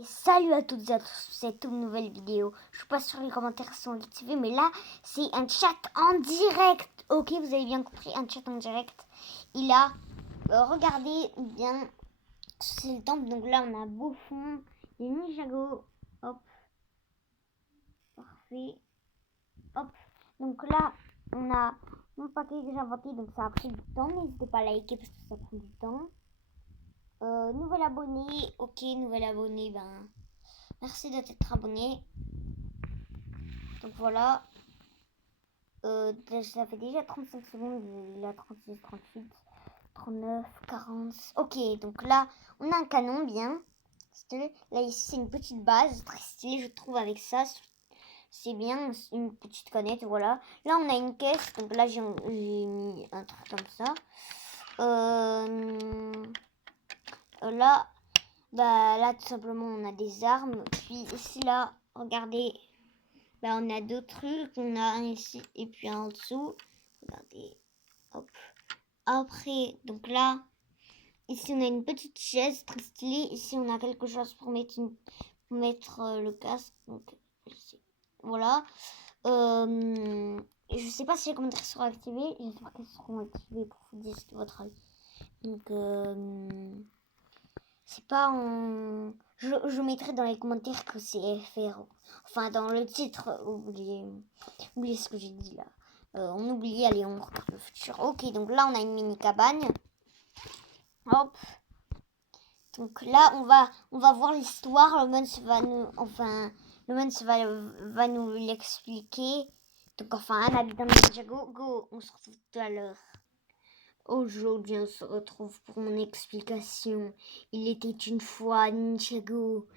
Et salut à toutes et à tous pour cette nouvelle vidéo. Je suis pas sûre que les commentaires sont activés, mais là, c'est un chat en direct. Ok, vous avez bien compris, un chat en direct. Il a, regardez bien, c'est le temple. Donc là, on a Bouffon, les Ninjago. Hop, parfait. Hop, donc là, on a mon paquet que j'ai inventé. Donc ça a pris du temps. N'hésitez pas à liker parce que ça prend du temps. Nouvel abonné. Ok, nouvel abonné, ben... Merci de t'être abonné. Donc voilà. Ça fait déjà 35 secondes. Il a 36, 38, 39, 40. Ok, donc là, on a un canon bien. Là, ici, c'est une petite base. Très stylée, je trouve, avec ça. C'est bien, une petite canette, voilà. Là, on a une caisse. Donc là, j'ai mis un truc comme ça. Là, là, tout simplement, on a des armes. Puis ici, là, regardez. On a deux trucs. On a un ici et puis un en dessous. Regardez. Hop. Après, donc là, ici, on a une petite chaise très stylée. Ici, on a quelque chose pour mettre, le casque. Donc, voilà. Je sais pas si les commentaires seront activés. J'espère qu'ils seront activés pour vous dire votre avis. Donc, c'est pas en... Je mettrai dans les commentaires que c'est FR. Enfin, dans le titre, oubliez ce que j'ai dit là. On oublie, allez, on regarde le futur. Ok, donc là, on a une mini cabane. Hop. Donc là, on va voir l'histoire. Le Mons va nous l'expliquer. Donc, enfin, un habitant de Ninjago. Go, on se retrouve tout à l'heure. Aujourd'hui, on se retrouve pour mon explication. Il était une fois Ninjago.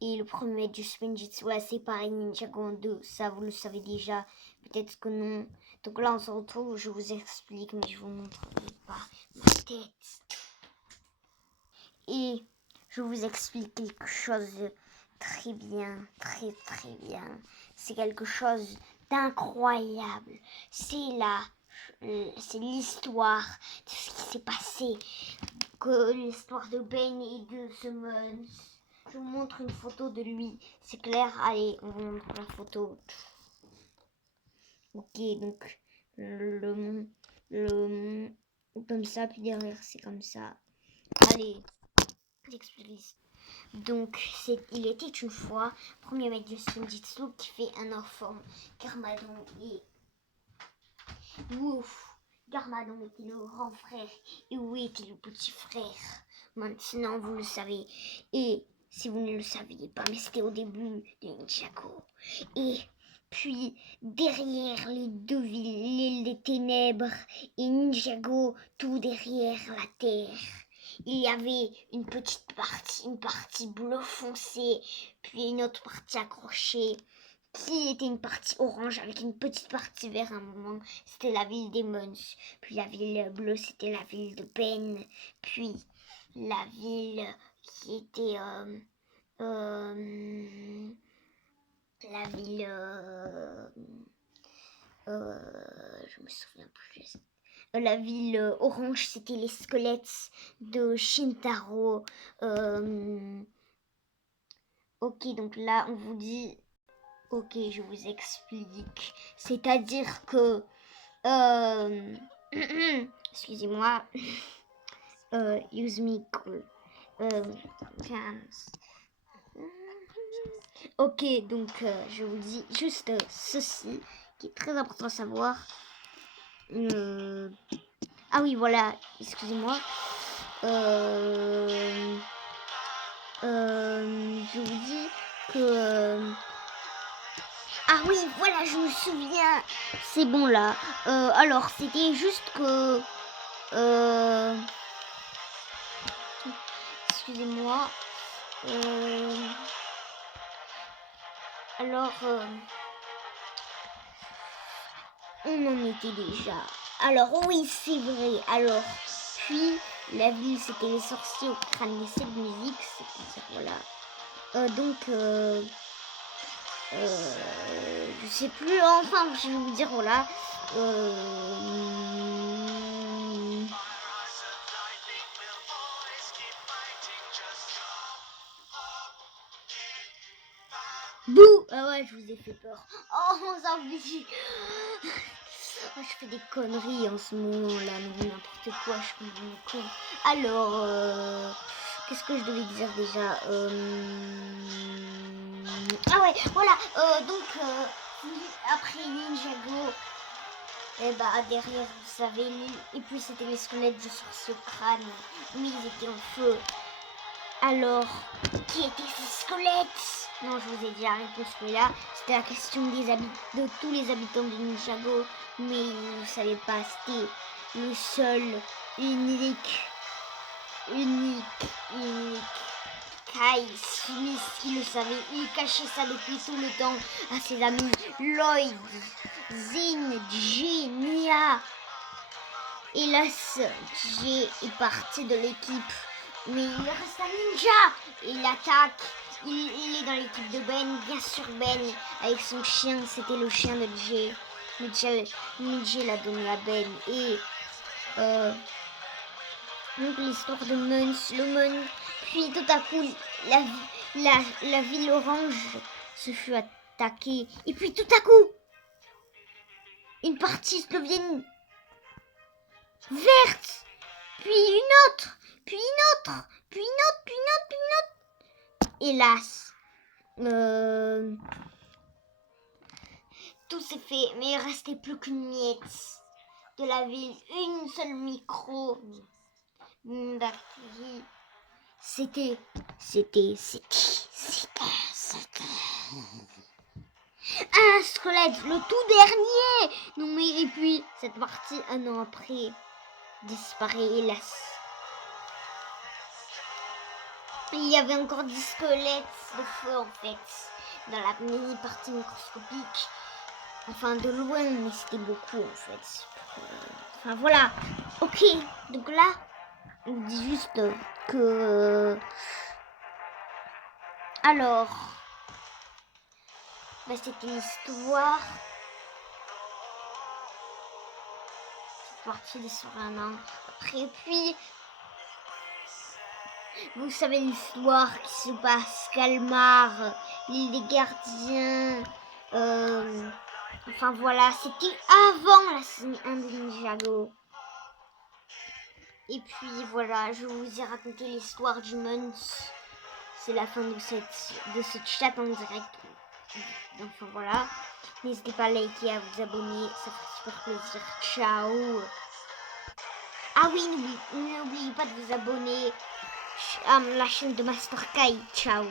Et le premier du Spinjitsu a séparé Ninjago en deux. Ça, vous le savez déjà. Peut-être que non. Donc là, on se retrouve. Je vous explique, mais je vous montrerai pas ma tête. Et je vous explique quelque chose de très bien. Très, très bien. C'est quelque chose d'incroyable. C'est l'histoire de ce qui s'est passé. Que l'histoire de Ben et de Summons. Je vous montre une photo de lui. C'est clair. Allez, on vous montre la photo. Ok, donc le comme ça, puis derrière c'est comme ça. Allez, j'explique. Donc, il était une fois premier maître du Spinjitzu qui fait un enfant. Garmadon et Ouf, Garmadon était le grand frère et où était le petit frère. Maintenant, vous le savez. Et si vous ne le saviez pas, mais c'était au début de Ninjago. Et puis, derrière les deux villes, l'île des ténèbres et Ninjago, tout derrière la terre, il y avait une partie bleu foncé, puis une autre partie accrochée, qui était une partie orange avec une petite partie vert à un moment. C'était la ville des Mons. Puis la ville bleue, c'était la ville de Ben. Puis la ville qui était... la ville... je me souviens plus. La ville orange, c'était les squelettes de Shintaro. Ok, donc là, on vous dit... Ok, je vous explique. C'est-à-dire que... excusez-moi. Use me call. Ok, donc je vous dis juste ceci, qui est très important à savoir. Ah oui, voilà, excusez-moi. Je vous dis que... Ah oui, voilà, je me souviens. C'est bon là. Alors, c'était juste que... excusez-moi. Alors, on en était déjà. Alors, oui, c'est vrai. Alors, puis, la ville, c'était les sorciers au crâne des 7 musiques. C'est-à-dire, voilà. Donc, je sais plus. Enfin, je vais vous dire, voilà. Bouh! Ah ouais, je vous ai fait peur. Oh, ça me dit. Oh, je fais des conneries en ce moment-là, non, n'importe quoi, je suis une con. Alors, qu'est-ce que je devais dire déjà? Ah ouais, voilà, après Ninjago, et bah derrière, vous savez, et puis c'était les squelettes sur ce crâne, mais ils étaient en feu. Alors, qui étaient ces squelettes? Non, je vous ai dit la réponse, mais là, c'était la question de tous les habitants de Ninjago, mais vous savez pas, c'était le seul, unique, Kai Smith qui le savait. Il cachait ça depuis tout le temps à ses amis Lloyd, Zin, Jay, Nia. Hélas, Jay est parti de l'équipe, mais il reste un ninja. Il attaque. Il est dans l'équipe de Ben, bien sûr Ben, avec son chien. C'était le chien de Jay. Mais Jay l'a donné à Ben. Et donc l'histoire de Mons, le Mon. Puis tout à coup, la ville orange se fut attaquée. Et puis tout à coup, une partie slovénienne verte, puis une autre, puis une autre, puis une autre, puis une autre, puis une autre. Hélas, tout s'est fait, mais il restait plus qu'une miette de la ville, une seule micro bactérie. C'était un squelette, le tout dernier. Non mais et puis cette partie un an après disparaît, hélas. Il y avait encore des squelettes de feu en fait dans la mini partie microscopique. Enfin de loin, mais c'était beaucoup en fait. Enfin voilà. Ok, donc là on dit juste que alors bah, c'était l'histoire. Cette partie d'histoire un an après. Puis vous savez l'histoire qui se passe, Kalmar, l'île des gardiens. Enfin voilà, c'était avant la saison 1 de Ninjago. Et puis voilà, je vous ai raconté l'histoire du Mons. C'est la fin de ce chat en direct. Enfin voilà. N'hésitez pas à liker, à vous abonner, ça ferait super plaisir. Ciao. Ah oui, n'oubliez pas de vous abonner à la chaîne de Master Kai. Ciao.